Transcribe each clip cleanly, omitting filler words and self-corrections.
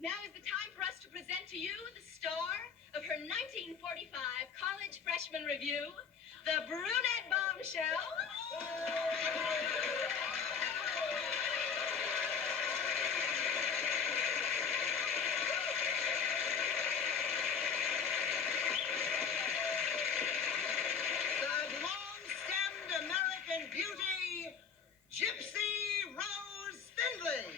Now is the time for us to present to you the star of her 1945 College Freshman Review, the Brunette Bombshell. The long-stemmed American beauty, Gypsy Rose Findlay.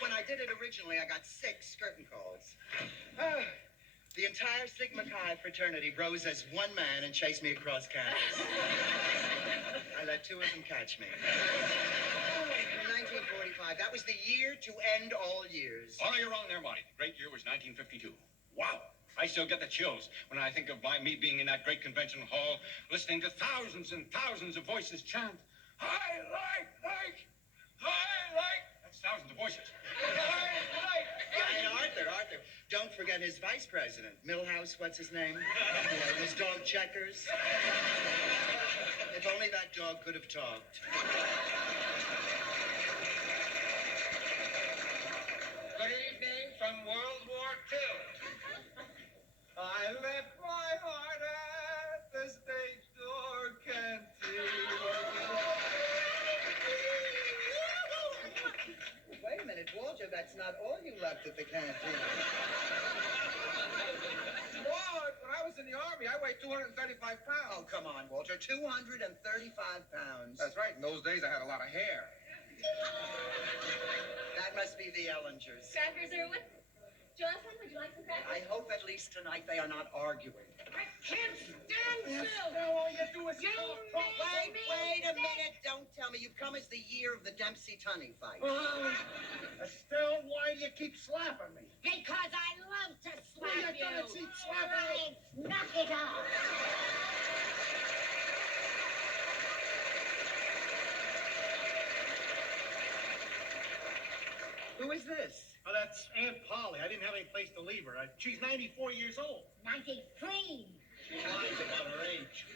When I did it originally, I got 6 curtain calls. The entire Sigma Chi fraternity rose as one man and chased me across campus. I let 2 of them catch me. 1945, that was the year to end all years. Oh, no, you're wrong there, Marty. The great year was 1952. Wow. I still get the chills when I think of me being in that great convention hall, listening to thousands and thousands of voices chant, I like. That's thousands of voices. Hey, Arthur, don't forget his vice president, Milhouse, what's his name? His dog Checkers. If only that dog could have talked. Good evening from World War II. I left my heart at the stage door canteen. Wait a minute, Walter, that's not all you left at the canteen. Lord, when I was in the Army, I weighed 235 pounds. Oh, come on, Walter, 235 pounds. That's right. In those days, I had a lot of hair. That must be the Ellingers. Crackers, Irwin? Jonathan, would you like some crackers? I hope at least tonight they are not arguing. I can't stand you! Now all you do is talk. Wait a minute. Don't tell me. You've come as the year of the Dempsey-Tunney fight. Estelle, why do you keep slapping me? Because I love to slap You're gonna keep slapping me. Knock it off. Who is this? Oh, that's Aunt Polly. I didn't have any place to leave her. She's 94 years old. 93. Lies about her age.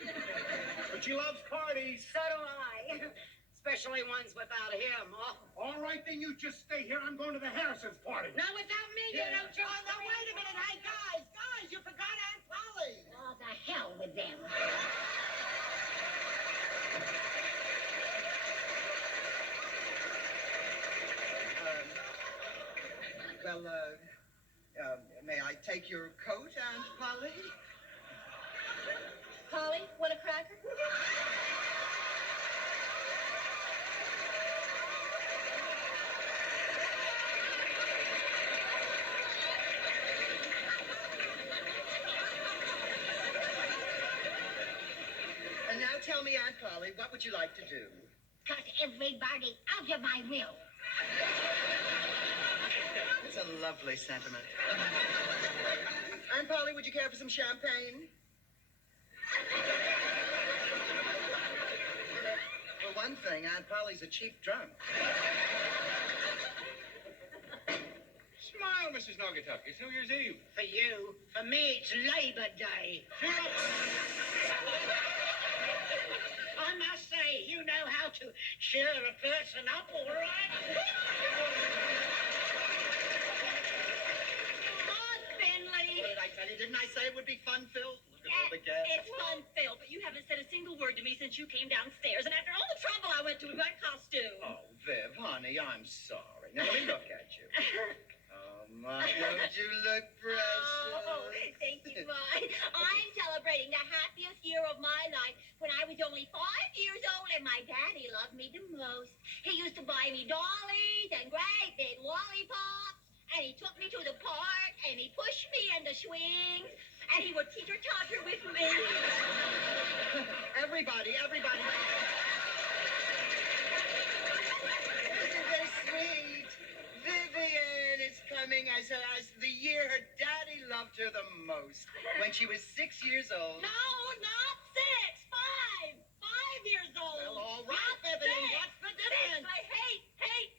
But she loves parties. So do I. Especially ones without him. Oh. All right, then you just stay here. I'm going to the Harrison's party. Not without me, you don't join. Oh, no, wait a minute. Hey, guys, you forgot Aunt Polly. Oh, the hell with them. May I take your coat, Aunt Polly? Polly, want a cracker? And now tell me, Aunt Polly, what would you like to do? Cut everybody out of my will. It's a lovely sentiment. Aunt Polly, would you care for some champagne? For one thing, Aunt Polly's a cheap drunk. Smile, Mrs. Naugatuck. It's New Year's Eve. For you. For me, it's Labor Day. I must say, you know how to cheer a person up, all right? Didn't I say it would be fun-filled? Look at all the guests. It's fun-filled, but you haven't said a single word to me since you came downstairs, and after all the trouble I went to with my costume. Oh, Viv, honey, I'm sorry. Now, let me look at you. Ma, don't you look precious? Oh, thank you, Ma. I'm celebrating the happiest year of my life when I was only 5 years old and my daddy loved me the most. He used to buy me dollies and great big lollipops, and he took me to the park, and he pushed me in the swings, and he would teeter-totter with me. Everybody. Isn't this sweet? Vivian is coming as the year her daddy loved her the most. When she was 6 years old. No, not 6. 5. 5 years old. Well, all right, Not Vivian. 6. What's the difference? 6. I hate 6.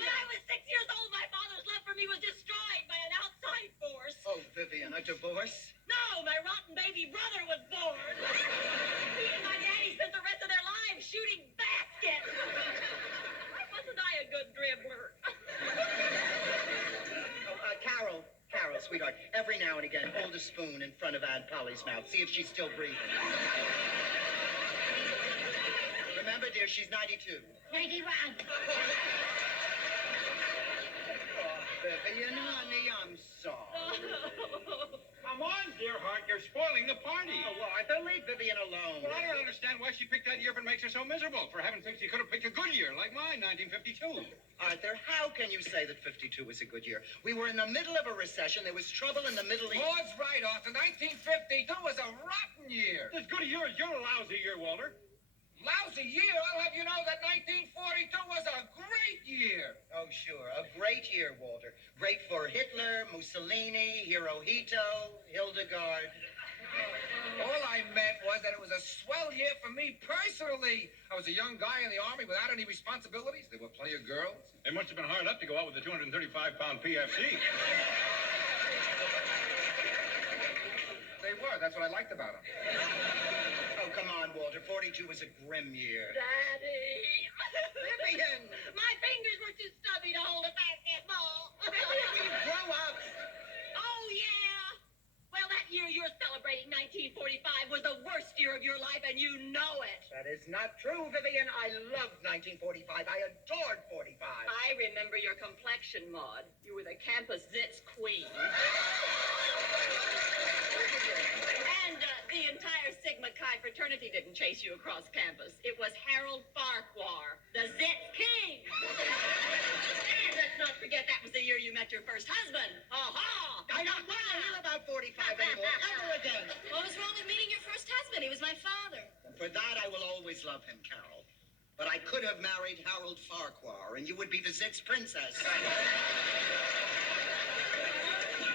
When I was 6 years old, my father's love for me was destroyed by an outside force. Oh, Vivian, a divorce? No, my rotten baby brother was born. He and my daddy spent the rest of their lives shooting baskets. Why wasn't I a good dribbler? Carol, sweetheart, every now and again, hold a spoon in front of Aunt Polly's mouth. See if she's still breathing. Remember, dear, she's 92. 91. Vivian, honey, I'm sorry. Come on, dear heart, you're spoiling the party. Oh, Arthur, leave Vivian alone. Well, I don't understand why she picked that year if it makes her so miserable. For heaven's sake, she could have picked a good year, like mine, 1952. Arthur, how can you say that 52 was a good year? We were in the middle of a recession. There was trouble in the Middle East. Maud's right, Arthur. 1952 was a rotten year. As good a year as your lousy year, Walter. Lousy year? I'll have you know that 1942 was a great year. Oh, sure. A great year, Walter. Great for Hitler, Mussolini, Hirohito, Hildegard. All I meant was that it was a swell year for me personally. I was a young guy in the army without any responsibilities. There were plenty of girls. It must have been hard up to go out with a 235-pound PFC. They were. That's what I liked about them. Oh, come on, Walter. 42 was a grim year. Daddy. Vivian! My fingers were too stubby to hold a basketball. Vivian, grow up! Oh, yeah. Well, that year you're celebrating, 1945, was the worst year of your life, and you know it. That is not true, Vivian. I loved 1945. I adored 45. I remember your complexion, Maude. You were the campus zits queen. And the entire Sigma Chi fraternity didn't chase you across campus. It was Harold Farquhar, the zits king. And let's not forget that was the year you met your first husband. Aha! I don't want to hear about 45 anymore, ever again. What was wrong with meeting your first husband? He was my father. For that, I will always love him, Carol. But I could have married Harold Farquhar, and you would be the Zitz princess.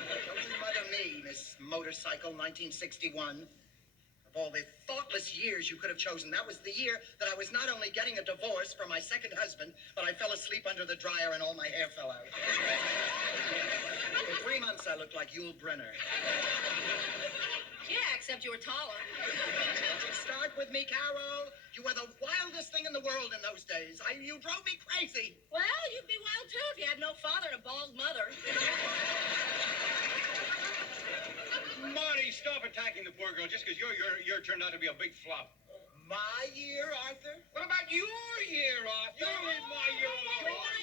Don't mother me, Miss Motorcycle 1961. Of all the thoughtless years you could have chosen, that was the year that I was not only getting a divorce from my second husband, but I fell asleep under the dryer and all my hair fell out. For 3 months, I looked like Yul Brynner. Yeah, except you were taller. Start with me, Carol. You were the wildest thing in the world in those days. You drove me crazy. Well, you'd be wild, too, if you had no father and a bald mother. Marty, stop attacking the poor girl just because your year turned out to be a big flop. My year, Arthur? What about your year, Arthur? You're in my year alone.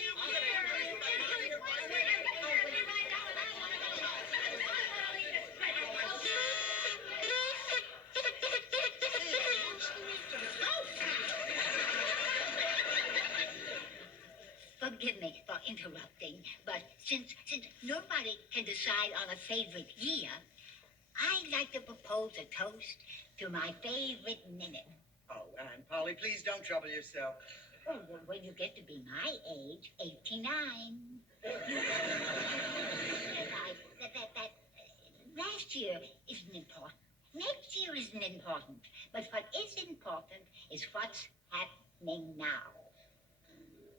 Forgive me for interrupting, but since nobody can decide on a favorite year, I'd like to propose a toast to my favorite minute. Oh, Aunt Polly, please don't trouble yourself. Oh, well, when you get to be my age, 89. Last year isn't important. Next year isn't important. But what is important is what's happening now.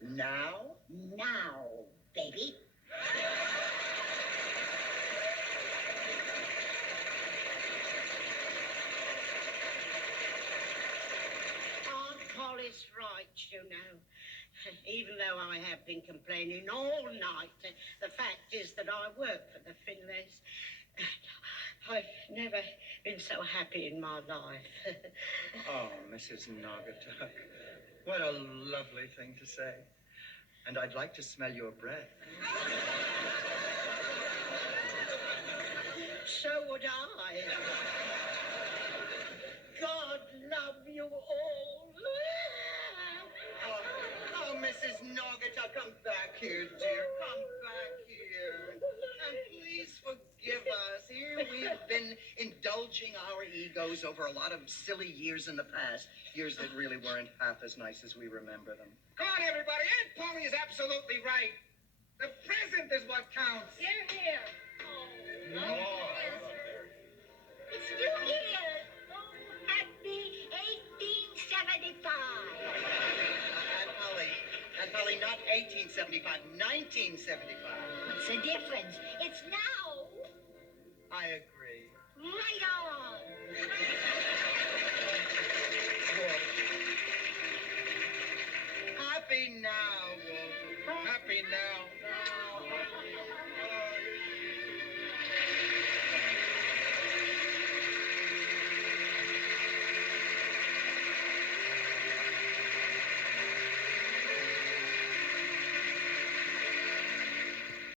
Now? Now, baby. Aunt Polly's right, you know. Even though I have been complaining all night, the fact is that I work for the Finlays. I've never been so happy in my life. Oh, Mrs. Naugatuck. What a lovely thing to say. And I'd like to smell your breath. So would I. God love you all. Oh, Mrs. Nogata, come back here, dear. Come back here. And please forgive us. Here we've been indulging our egos over a lot of silly years in the past. Years that really weren't half as nice as we remember them. Come on, everybody. Aunt Polly is absolutely right. The present is what counts. They're here. It's New Year. Oh, happy 1875. Aunt Polly, not 1875, 1975. What's the difference? It's now. I agree. Right on.